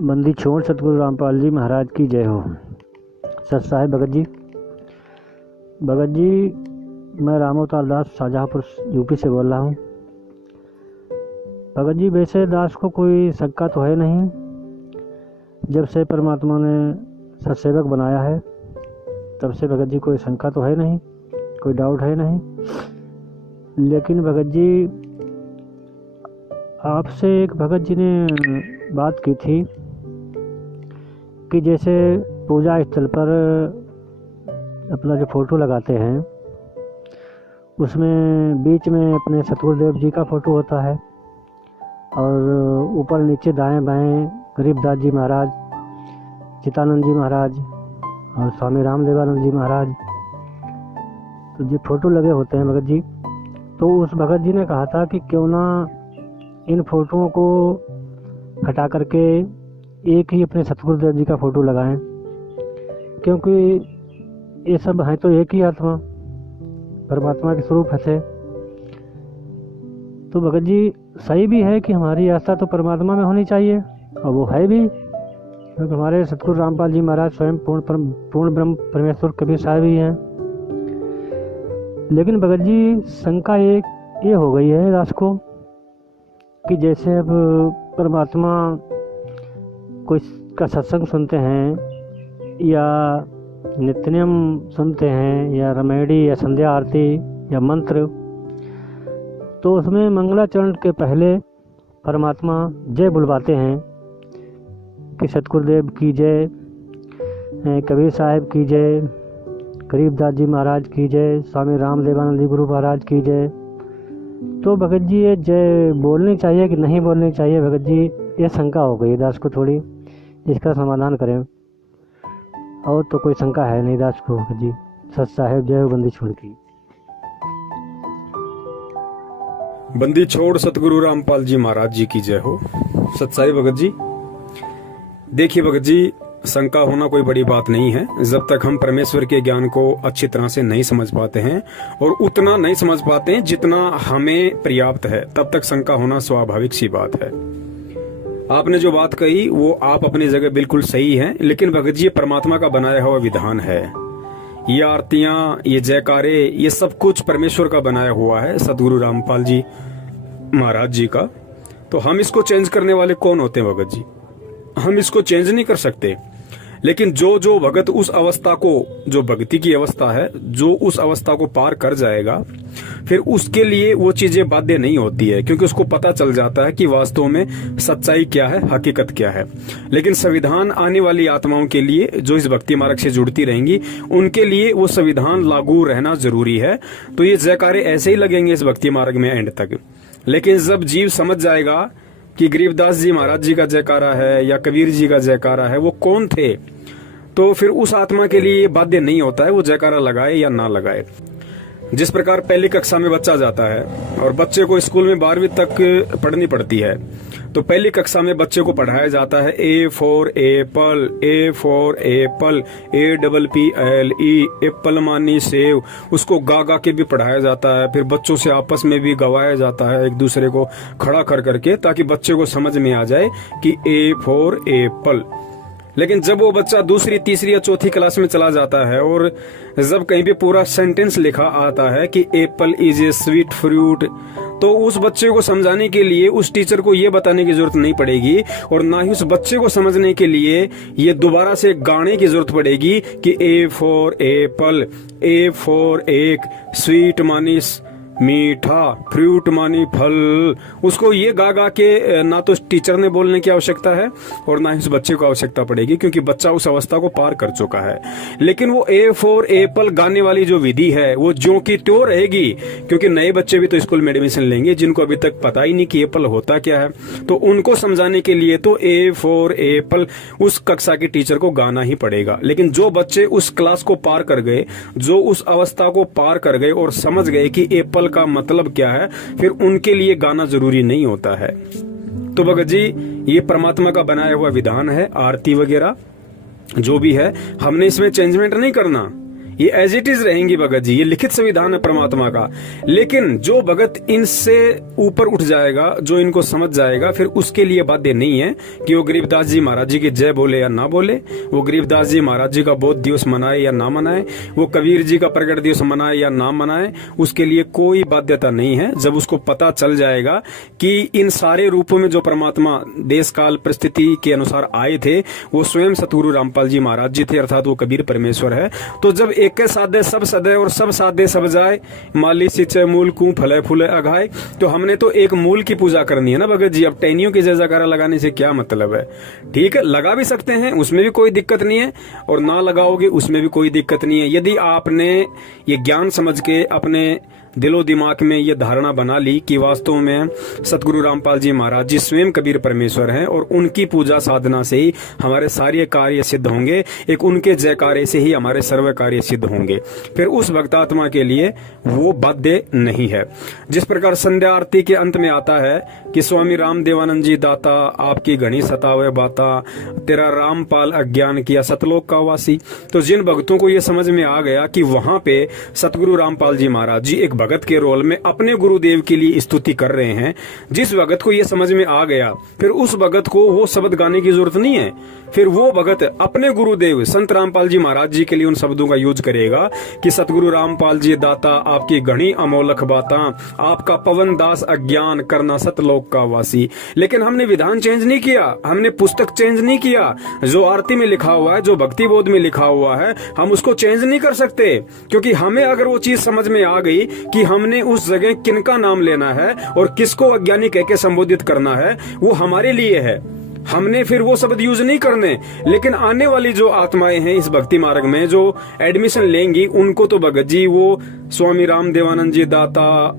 बंदी छोड़ सतगुरु रामपाल जी महाराज की जय हो। सत साहिब भगत जी मैं रामोतार दास शाहजहाँपुर यूपी से बोल रहा हूँ। भगत जी वैसे दास को कोई शंका तो है नहीं, जब से परमात्मा ने सत्सेवक बनाया है तब से भगत जी कोई शंका तो है नहीं, कोई डाउट है नहीं। लेकिन भगत जी आपसे एक भगत जी ने बात की थी कि जैसे पूजा स्थल पर अपना जो फ़ोटो लगाते हैं उसमें बीच में अपने सतगुरुदेव जी का फ़ोटो होता है और ऊपर नीचे दाएं बाएं गरीबदास जी महाराज, चितानंद जी महाराज और स्वामी रामदेवानंद जी महाराज, तो ये फ़ोटो लगे होते हैं भगत जी। तो उस भगत जी ने कहा था कि क्यों ना इन फ़ोटोओं को हटा करके एक ही अपने सतगुरुदेव जी का फ़ोटो लगाएं, क्योंकि ये सब हैं तो एक ही आत्मा, परमात्मा के स्वरूप है। तो भगत जी सही भी है कि हमारी आस्था तो परमात्मा में होनी चाहिए, और वो है भी, क्योंकि हमारे सतगुरु रामपाल जी महाराज स्वयं पूर्ण ब्रह्म परमेश्वर कबीर साहब ही हैं। लेकिन भगत जी शंका एक ये हो गई है दास को कि जैसे अब परमात्मा कोई का सत्संग सुनते हैं या नित्य नियम सुनते हैं या रमेडी या संध्या आरती या मंत्र, तो उसमें मंगलाचरण के पहले परमात्मा जय बुलवाते हैं कि सतगुरुदेव की जय, कबीर साहब की जय, गरीबदास जी महाराज की जय, स्वामी रामदेवानंद जी गुरु महाराज की जय। तो भगत जी ये जय बोलनी चाहिए कि नहीं बोलनी चाहिए? भगत जी ये शंका हो गई दास को थोड़ी, इसका समाधान करें। और तो कोई शंका है नहीं दास को भगत जी। सत साहेब जय हो बंदी छोड़ की। बंदी छोड़ सतगुरु रामपाल जी महाराज जी की जय हो। सत साहिब भगत जी। देखिए भगत जी, शंका होना कोई बड़ी बात नहीं है। जब तक हम परमेश्वर के ज्ञान को अच्छी तरह से नहीं समझ पाते हैं और उतना नहीं समझ पाते हैं जितना हमें पर्याप्त है, तब तक शंका होना स्वाभाविक सी बात है। आपने जो बात कही वो आप अपनी जगह बिल्कुल सही है, लेकिन भगत जी परमात्मा का बनाया हुआ विधान है। ये आरतियां, ये जयकारे, ये सब कुछ परमेश्वर का बनाया हुआ है, सतगुरु रामपाल जी महाराज जी का। तो हम इसको चेंज करने वाले कौन होते हैं भगत जी? हम इसको चेंज नहीं कर सकते। लेकिन जो भगत उस अवस्था को, जो भक्ति की अवस्था है, जो उस अवस्था को पार कर जाएगा, फिर उसके लिए वो चीजें बाध्य नहीं होती है, क्योंकि उसको पता चल जाता है कि वास्तव में सच्चाई क्या है, हकीकत क्या है। लेकिन संविधान आने वाली आत्माओं के लिए, जो इस भक्ति मार्ग से जुड़ती रहेंगी, उनके लिए वो संविधान लागू रहना जरूरी है। तो ये जयकारे ऐसे ही लगेंगे इस भक्ति मार्ग में एंड तक। लेकिन जब जीव समझ जाएगा कि गरीबदास जी महाराज जी का जयकारा है या कबीर जी का जयकारा है, वो कौन थे, तो फिर उस आत्मा के लिए बाध्य नहीं होता है वो जयकारा लगाए या ना लगाए। जिस प्रकार पहली कक्षा में बच्चा जाता है और बच्चे को स्कूल में 12वीं तक पढ़नी पड़ती है, तो पहली कक्षा में बच्चे को पढ़ाया जाता है A for Apple, A for Apple, APPLE, Apple मानी सेव। उसको गा गा के भी पढ़ाया जाता है, फिर बच्चों से आपस में भी गवाया जाता है, एक दूसरे को खड़ा कर करके, ताकि बच्चे को समझ में आ जाए कि ए फॉर एप्पल। लेकिन जब वो बच्चा दूसरी, तीसरी या चौथी क्लास में चला जाता है और जब कहीं पे पूरा सेंटेंस लिखा आता है कि Apple is a sweet fruit, तो उस बच्चे को समझाने के लिए उस टीचर को ये बताने की जरूरत नहीं पड़ेगी, और ना ही उस बच्चे को समझने के लिए ये दोबारा से गाने की जरूरत पड़ेगी कि A for Apple, A for एक, स्वीट मानी मीठा, फ्रूट मानी फल। उसको ये गा गा के ना तो टीचर ने बोलने की आवश्यकता है और ना ही उस बच्चे को आवश्यकता पड़ेगी, क्योंकि बच्चा उस अवस्था को पार कर चुका है। लेकिन वो ए फॉर एप्पल गाने वाली जो विधि है वो ज्यों की त्यों रहेगी, क्योंकि नए बच्चे भी तो स्कूल में एडमिशन लेंगे जिनको अभी तक पता ही नहीं कि एप्पल होता क्या है। तो उनको समझाने के लिए तो ए फॉर एप्पल उस कक्षा के टीचर को गाना ही पड़ेगा। लेकिन जो बच्चे उस क्लास को पार कर गए, जो उस अवस्था को पार कर गए और समझ गए कि एप्पल का मतलब क्या है, फिर उनके लिए गाना जरूरी नहीं होता है। तो भगत जी ये परमात्मा का बनाया हुआ विधान है। आरती वगैरह जो भी है, हमने इसमें चेंजमेंट नहीं करना। ये एज इट इज रहेंगी भगत जी, ये लिखित संविधान है परमात्मा का। लेकिन जो भगत इनसे ऊपर उठ जाएगा, जो इनको समझ जाएगा, फिर उसके लिए बाध्य नहीं है कि वो गरीबदास जी महाराज जी की जय बोले या ना बोले, वो गरीबदास जी महाराज जी का बौद्ध दिवस मनाए या ना मनाए, वो कबीर जी का प्रगट दिवस मनाए या ना मनाए, उसके लिए कोई बाध्यता नहीं है। जब उसको पता चल जाएगा कि इन सारे रूपों में जो परमात्मा देश काल परिस्थिति के अनुसार आए थे वो स्वयं सतगुरु रामपाल जी महाराज जी थे, अर्थात वो कबीर परमेश्वर है। तो जब एक के साधे सब सदे और सब साधे सब जाए, माली सिंचे मूल कू फले फूले अघाए, तो हमने तो एक मूल की पूजा करनी है ना भगत जी। अब टहनियों की जय जयकारा लगाने से क्या मतलब है? ठीक है, लगा भी सकते हैं, उसमें भी कोई दिक्कत नहीं है, और ना लगाओगे उसमें भी कोई दिक्कत नहीं है। यदि आपने ये ज्ञान समझ के अपने दिलो दिमाग में ये धारणा बना ली कि वास्तव में सतगुरु रामपाल जी महाराज जी स्वयं कबीर परमेश्वर हैं और उनकी पूजा साधना से ही हमारे सारे कार्य सिद्ध होंगे, एक उनके जयकारे से ही हमारे सर्व कार्य सिद्ध होंगे, फिर उस भक्तात्मा के लिए वो बाध्य नहीं है। जिस प्रकार संध्या आरती के अंत में आता है कि स्वामी राम देवानंद जी दाता आपकी घनी सतावे बाता, तेरा रामपाल अज्ञान किया सतलोक का वासी। तो जिन भक्तों को ये समझ में आ गया कि वहां पे सतगुरु रामपाल जी महाराज जी एक भगत के रोल में अपने गुरुदेव के लिए स्तुति कर रहे हैं, जिस भगत को यह समझ में आ गया, फिर उस भगत को वो शब्द गाने की जरूरत नहीं है। फिर वो भगत अपने गुरुदेव संत रामपाल जी महाराज जी के लिए उन शब्दों का यूज करेगा कि सतगुरु रामपाल जी दाता आपकी घनी अमोलक बाता, आपका पवन दास अज्ञान करना सतलोक का वासी। लेकिन हमने विधान चेंज नहीं किया, हमने पुस्तक चेंज नहीं किया, जो आरती में लिखा हुआ है, जो भक्ति बोध में लिखा हुआ है, हम उसको चेंज नहीं कर सकते। क्योंकि हमें अगर वो चीज समझ में आ गई कि हमने उस जगह किनका नाम लेना है और किसको अज्ञानी कह के संबोधित करना है, वो हमारे लिए है, हमने फिर वो शब्द यूज नहीं करने। लेकिन आने वाली जो आत्माएं हैं इस भक्ति मार्ग में जो एडमिशन लेंगी, उनको तो भगत जी वो स्वामी राम देवानंद जी दाता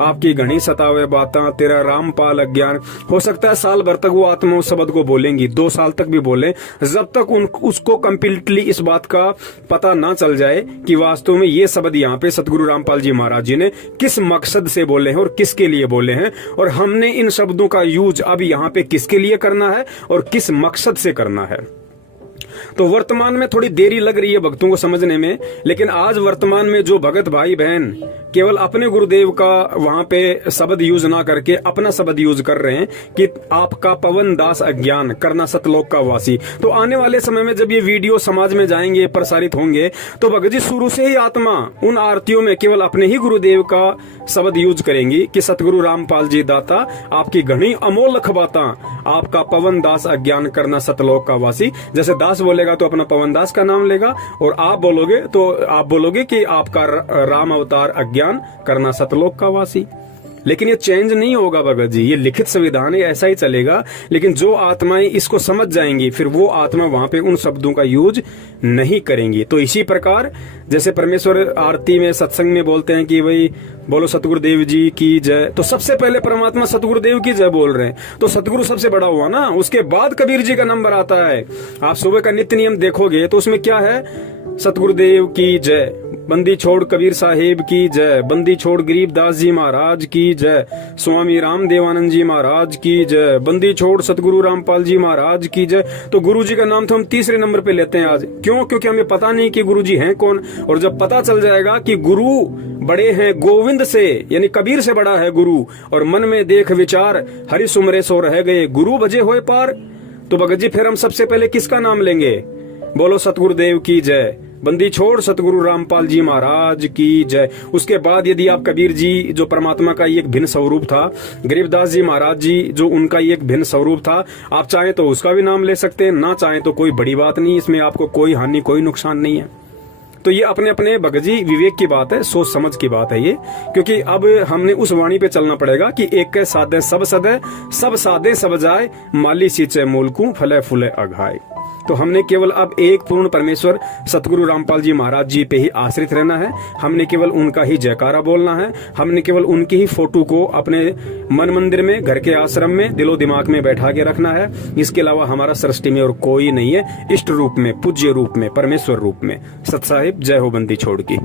आपकी घनी सतावे बाता, तेरा रामपाल अज्ञान, हो सकता है साल भर तक वो आत्मा उस शब्द को बोलेंगी, 2 साल तक भी बोले, जब तक उसको कंप्लीटली इस बात का पता ना चल जाए कि वास्तव में ये शब्द यहाँ पे सतगुरु रामपाल जी महाराज जी ने किस मकसद से बोले हैं और किसके लिए बोले हैं, और हमने इन शब्दों का यूज अब यहाँ पे किसके लिए करना है और किस मकसद से करना है। तो वर्तमान में थोड़ी देरी लग रही है भक्तों को समझने में, लेकिन आज वर्तमान में जो भगत भाई बहन केवल अपने गुरुदेव का वहां पे शब्द यूज ना करके अपना शब्द यूज कर रहे हैं कि आपका पवन दास अज्ञान करना सतलोक का वासी, तो आने वाले समय में जब ये वीडियो समाज में जाएंगे, प्रसारित होंगे, तो भगत जी शुरू से ही आत्मा उन आरतियों में केवल अपने ही गुरुदेव का शब्द यूज करेंगी कि सतगुरु रामपाल जी दाता आपकी घनी अमोलक बाता, आपका पवन दास अज्ञान करना सतलोक का वासी। जैसे दास बोलेगा तो अपना पवन दास का नाम लेगा, और आप बोलोगे तो आप बोलोगे कि आपका राम अवतार अज्ञान करना सतलोक का वासी। लेकिन ये चेंज नहीं होगा भगत जी, ये लिखित संविधान है, ऐसा ही चलेगा। लेकिन जो आत्माएं इसको समझ जाएंगी, फिर वो आत्मा वहां पे उन शब्दों का यूज नहीं करेंगी। तो इसी प्रकार जैसे परमेश्वर आरती में सत्संग में बोलते हैं कि भाई बोलो सतगुरुदेव जी की जय, तो सबसे पहले परमात्मा सतगुरुदेव की जय बोल रहे हैं, तो सतगुरु सबसे बड़ा हुआ ना। उसके बाद कबीर जी का नंबर आता है। आप सुबह का नित्य नियम देखोगे तो उसमें क्या है, सतगुरुदेव की जय, बंदी छोड़ कबीर साहेब की जय, बंदी छोड़ गरीबदास जी महाराज की जय, स्वामी राम देवानंद जी महाराज की जय, बंदी छोड़ सतगुरु रामपाल जी महाराज की जय। तो गुरु जी का नाम तो हम तीसरे नंबर पे लेते हैं आज। क्यों? क्योंकि हमें पता नहीं कि गुरु जी हैं कौन, और जब पता चल जाएगा कि गुरु बड़े हैं गोविंद से, यानी कबीर से बड़ा है गुरु, और मन में देख विचार हरि सुमरे सो रह गए, गुरु भजे होए पार, तो भगत जी फिर हम सबसे पहले किसका नाम लेंगे? बोलो सतगुरुदेव की जय, बंदी छोड़ सतगुरु रामपाल जी महाराज की जय। उसके बाद यदि आप कबीर जी जो परमात्मा का एक भिन्न स्वरूप था, गरीबदास जी महाराज जी जो उनका एक भिन्न स्वरूप था, आप चाहें तो उसका भी नाम ले सकते हैं, ना चाहें तो कोई बड़ी बात नहीं, इसमें आपको कोई हानि कोई नुकसान नहीं है। तो ये अपने अपने भगत जी विवेक की बात है, सोच समझ की बात है ये। क्योंकि अब हमने उस वाणी पे चलना पड़ेगा कि एक के साधे सब सदे, सब साधे सब जाए, माली सींचे मूलकू फले फूले अघाए। तो हमने केवल अब एक पूर्ण परमेश्वर सतगुरु रामपाल जी महाराज जी पे ही आश्रित रहना है। हमने केवल उनका ही जयकारा बोलना है। हमने केवल उनकी ही फोटो को अपने मन मंदिर में, घर के आश्रम में, दिलो दिमाग में बैठा के रखना है। इसके अलावा हमारा सृष्टि में और कोई नहीं है, इष्ट रूप में, पूज्य रूप में, परमेश्वर रूप में। सत साहिब जय हो बंदी छोड़ की।